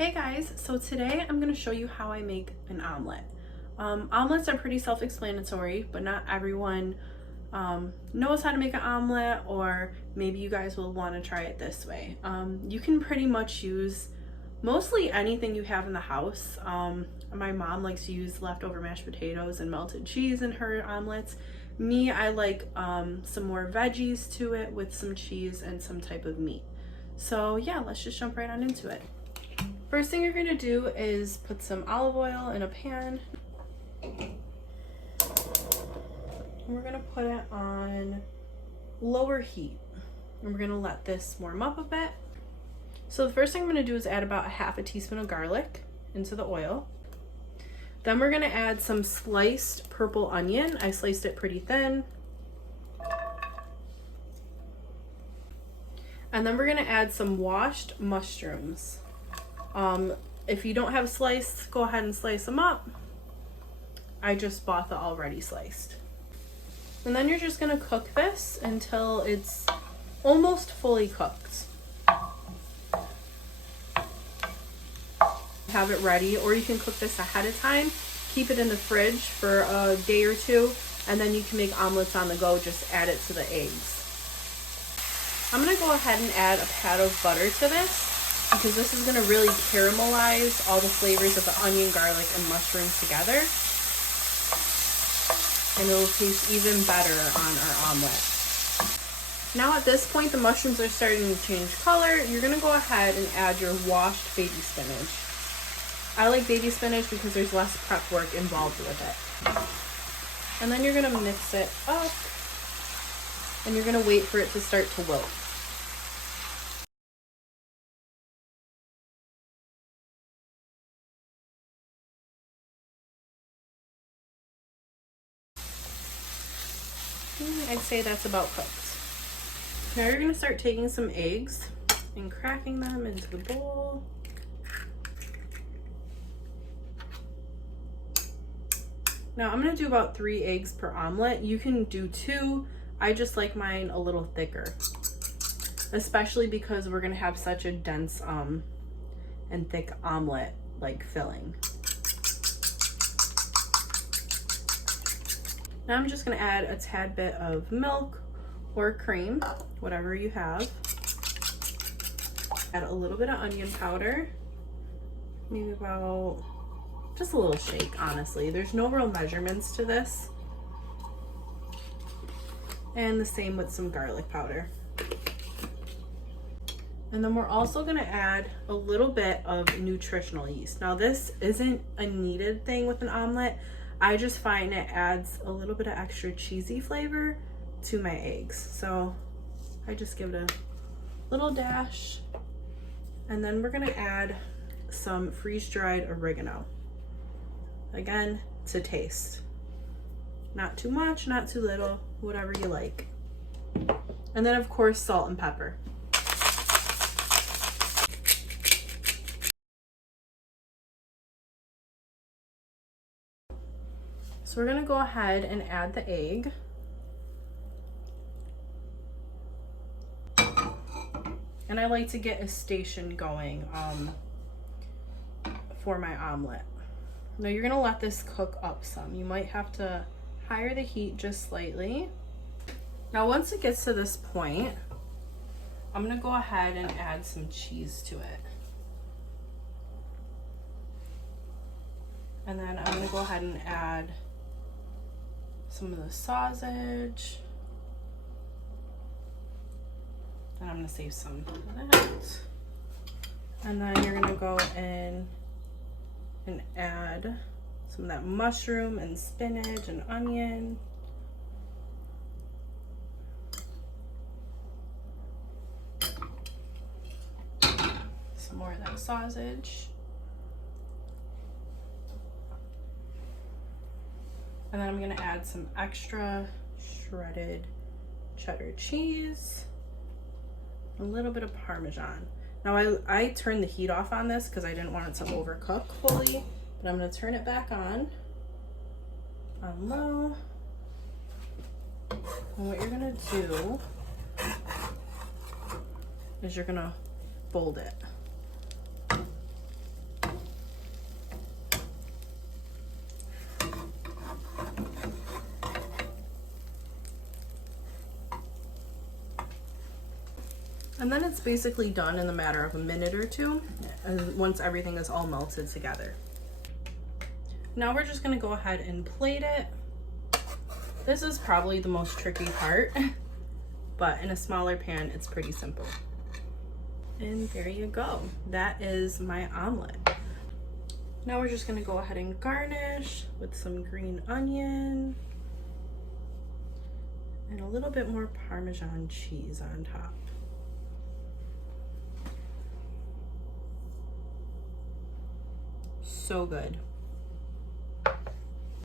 Hey guys, so today I'm going to show you how I make an omelet. Omelets are pretty self-explanatory, but not everyone knows how to make an omelet, or maybe you guys will want to try it this way. You can pretty much use mostly anything you have in the house. My mom likes to use leftover mashed potatoes and melted cheese in her omelets. Me, I like some more veggies to it with some cheese and some type of meat. So yeah, let's just jump right on into it. First thing you're gonna do is put some olive oil in a pan. And we're gonna put it on lower heat. And we're gonna let this warm up a bit. So the first thing I'm gonna do is add about a half a teaspoon of garlic into the oil. Then we're gonna add some sliced purple onion. I sliced it pretty thin. And then we're gonna add some washed mushrooms. If you don't have sliced, go ahead and slice them up. I just bought the already sliced. And then you're just gonna cook this until it's almost fully cooked. Have it ready, or you can cook this ahead of time. Keep it in the fridge for a day or two, and then you can make omelets on the go. Just add it to the eggs. I'm gonna go ahead and add a pat of butter to this, because this is gonna really caramelize all the flavors of the onion, garlic, and mushrooms together. And it'll taste even better on our omelet. Now at this point, the mushrooms are starting to change color. You're gonna go ahead and add your washed baby spinach. I like baby spinach because there's less prep work involved with it. And then you're gonna mix it up, and you're gonna wait for it to start to wilt. I'd say that's about cooked. Now you're gonna start taking some eggs and cracking them into the bowl. Now I'm gonna do about 3 eggs per omelet. You can do 2. I just like mine a little thicker, especially because we're gonna have such a dense and thick omelet like filling. Now I'm just gonna add a tad bit of milk or cream, whatever you have. Add a little bit of onion powder, maybe about just a little shake, honestly. There's no real measurements to this. And the same with some garlic powder. And then we're also gonna add a little bit of nutritional yeast. Now this isn't a needed thing with an omelet. I just find it adds a little bit of extra cheesy flavor to my eggs. So I just give it a little dash. And then we're gonna add some freeze-dried oregano. Again, to taste. Not too much, not too little, whatever you like. And then of course, salt and pepper. So we're gonna go ahead and add the egg. And I like to get a station going for my omelet. Now you're gonna let this cook up some. You might have to higher the heat just slightly. Now once it gets to this point, I'm gonna go ahead and add some cheese to it. And then I'm gonna go ahead and add some of the sausage. And I'm gonna save some of that. And then you're gonna go in and add some of that mushroom and spinach and onion. Some more of that sausage. And then I'm gonna add some extra shredded cheddar cheese, a little bit of Parmesan. Now I turned the heat off on this because I didn't want it to overcook fully, but I'm gonna turn it back on low. And what you're gonna do is you're gonna fold it. And then it's basically done in a matter of a minute or two, once everything is all melted together. Now we're just gonna go ahead and plate it. This is probably the most tricky part, but in a smaller pan, it's pretty simple. And there you go. That is my omelet. Now we're just gonna go ahead and garnish with some green onion and a little bit more Parmesan cheese on top. So good.